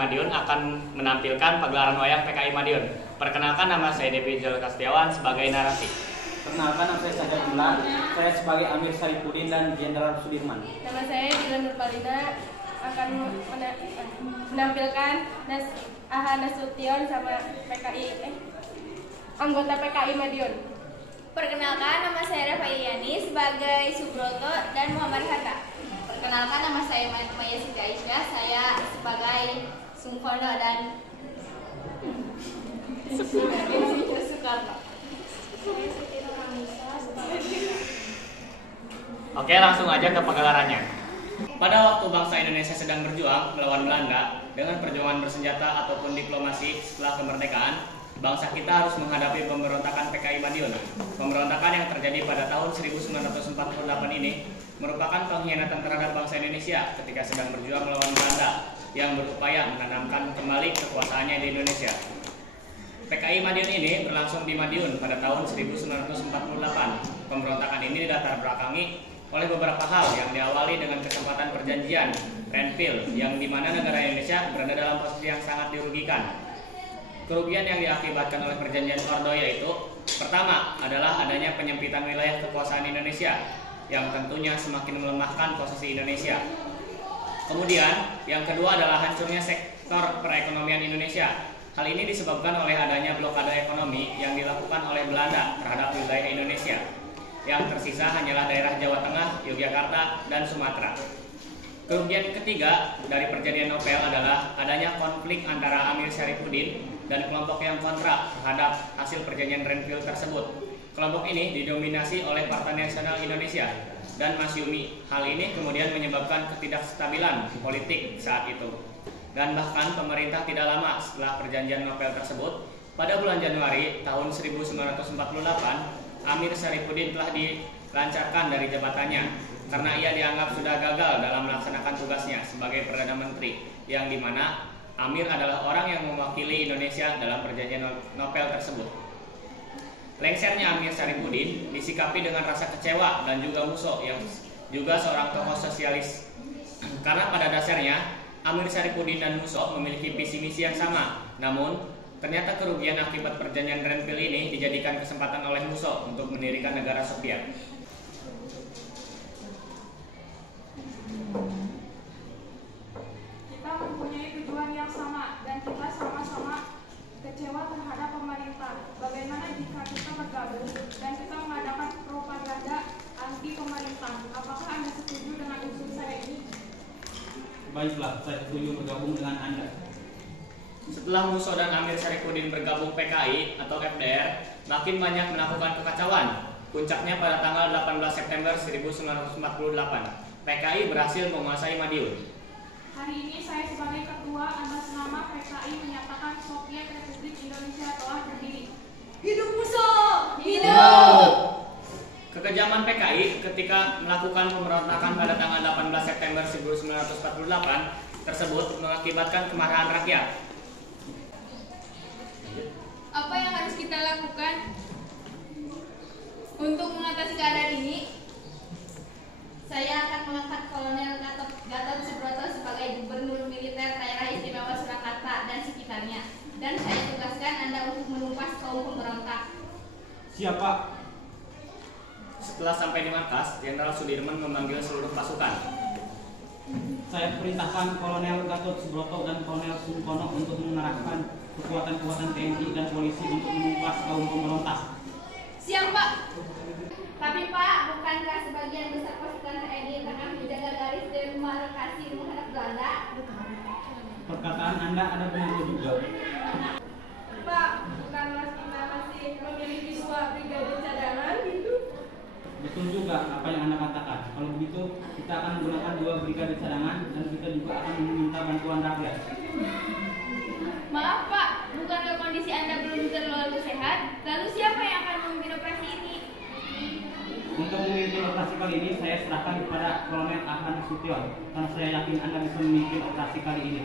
Madiun akan menampilkan pagelaran wayang PKI Madiun. Perkenalkan, nama saya Devi Setiawan sebagai narasi. Perkenalkan, nama saya Sajak Bulan. Saya sebagai Amir Saripudin dan Jenderal Sudirman. Nama saya Dilan Nurpalina akan menampilkan Aha Nasution sama anggota PKI Madiun. Perkenalkan, nama saya Rafa Iliani sebagai Subroto dan Muhammad Hatta. Perkenalkan, nama saya Maya Siti Aisyah, saya sebagai Sungkono dan Soekarno. Oke, langsung aja ke pagelarannya. Pada waktu bangsa Indonesia sedang berjuang melawan Belanda dengan perjuangan bersenjata ataupun diplomasi setelah kemerdekaan, bangsa kita harus menghadapi pemberontakan PKI Madiun. Pemberontakan yang terjadi pada tahun 1948 ini merupakan pengkhianatan terhadap bangsa Indonesia ketika sedang berjuang melawan Belanda yang berupaya menanamkan kembali kekuasaannya di Indonesia. PKI Madiun ini berlangsung di Madiun pada tahun 1948. Pemberontakan ini dilatar belakangi oleh beberapa hal yang diawali dengan kesempatan perjanjian Renville yang dimana negara Indonesia berada dalam posisi yang sangat dirugikan. Kerugian yang diakibatkan oleh perjanjian Ordo yaitu pertama adalah adanya penyempitan wilayah kekuasaan Indonesia yang tentunya semakin melemahkan posisi Indonesia. Kemudian yang kedua adalah hancurnya sektor perekonomian Indonesia. Hal ini disebabkan oleh adanya blokade ekonomi yang dilakukan oleh Belanda terhadap wilayah Indonesia. Yang tersisa hanyalah daerah Jawa Tengah, Yogyakarta, dan Sumatera. Kerugian ketiga dari perjanjian Nobel adalah adanya konflik antara Amir Syarifuddin dan kelompok yang kontra terhadap hasil perjanjian Renville tersebut. Kelompok ini didominasi oleh Partai Nasional Indonesia dan Masyumi. Hal ini kemudian menyebabkan ketidakstabilan politik saat itu. Dan bahkan pemerintah tidak lama setelah perjanjian Nobel tersebut, pada bulan Januari tahun 1948, Amir Syarifuddin telah dilancarkan dari jabatannya karena ia dianggap sudah gagal dalam melaksanakan tugasnya sebagai Perdana Menteri, yang dimana Amir adalah orang yang mewakili Indonesia dalam perjanjian Nobel tersebut. Lengsernya Amir Syarifuddin disikapi dengan rasa kecewa dan juga Musso yang juga seorang tokoh sosialis. Karena pada dasarnya Amir Syarifuddin dan Musso memiliki visi misi yang sama. Namun ternyata kerugian akibat perjanjian Renville ini dijadikan kesempatan oleh Musso untuk mendirikan negara Soviet. Kita mempunyai tujuan yang sama dan kita sama-sama kecewa terhadap pemerintah. Bagaimana jika kita bergabung dan kita mengadakan propaganda anti pemerintah? Apakah Anda setuju dengan usul saya ini? Baiklah, saya setuju bergabung dengan Anda. Setelah Musso dan Amir Syarifuddin bergabung PKI atau FDR, makin banyak melakukan kekacauan. Puncaknya pada tanggal 18 September 1948, PKI berhasil menguasai Madiun. Hari ini saya sebagai ketua atas nama PKI menyatakan Soviet Republik Indonesia telah berdiri. Hidup Musso! Hidup! Kekejaman PKI ketika melakukan pemberontakan pada tanggal 18 September 1948 tersebut mengakibatkan kemarahan rakyat. Apa yang harus kita lakukan untuk mengatasi keadaan ini? Saya akan mengangkat Kolonel Gatot Subroto sebagai Gubernur Militer Daerah Istimewa Surakarta dan sekitarnya, dan saya tugaskan Anda untuk menumpas kaum pemberontak. Siapa? Setelah sampai di markas, Jenderal Sudirman memanggil seluruh pasukan. Saya perintahkan Kolonel Gatot Subroto dan Kolonel Sungkono untuk mengerahkan kekuatan-kekuatan TNI dan polisi untuk menumpas kaum pemberontak. Siap, Pak. Tapi Pak, bukankah sebagian besar pasukan TNI tengah menjaga garis demarkasi menghadap Belanda? Perkataan Anda ada benar juga. Pak, bukanlah kita masih memiliki 2 brigade cadangan? Betul juga apa yang Anda katakan. Kalau begitu, kita akan menggunakan 2 brigade cadangan dan kita juga akan meminta bantuan rakyat. Maaf Pak, bukankah kondisi Anda belum terlalu sehat? Lalu siapa yang akan memimpin operasi ini? Untuk memimpin operasi kali ini, saya serahkan kepada Kolonel Aha Nasution karena saya yakin Anda bisa memimpin operasi kali ini.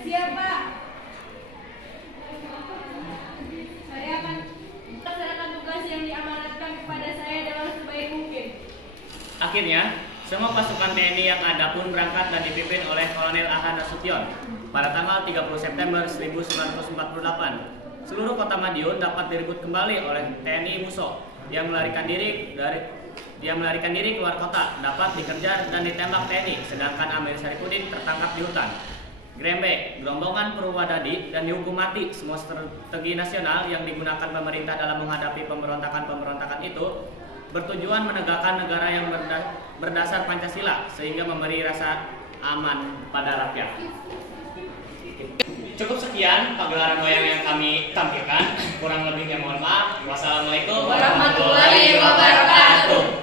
Siap Pak. Saya akan melaksanakan tugas yang diamanatkan kepada saya dengan sebaik mungkin. Akhirnya, Semua pasukan TNI yang ada pun berangkat dan dipimpin oleh Kolonel A.H. Nasution pada tanggal 30 September 1948. Seluruh kota Madiun dapat direbut kembali oleh TNI musuh yang melarikan diri keluar kota, dapat dikejar dan ditembak TNI, sedangkan Amir Saripudin tertangkap di hutan. Grembe, gerombongan Purwadadi, dan dihukum mati. Semua strategi nasional yang digunakan pemerintah dalam menghadapi pemberontakan itu bertujuan menegakkan negara yang berdasar Pancasila sehingga memberi rasa aman pada rakyat. Cukup sekian pagelaran wayang yang kami tampilkan. Kurang lebihnya mohon maaf. Wassalamualaikum warahmatullahi wabarakatuh.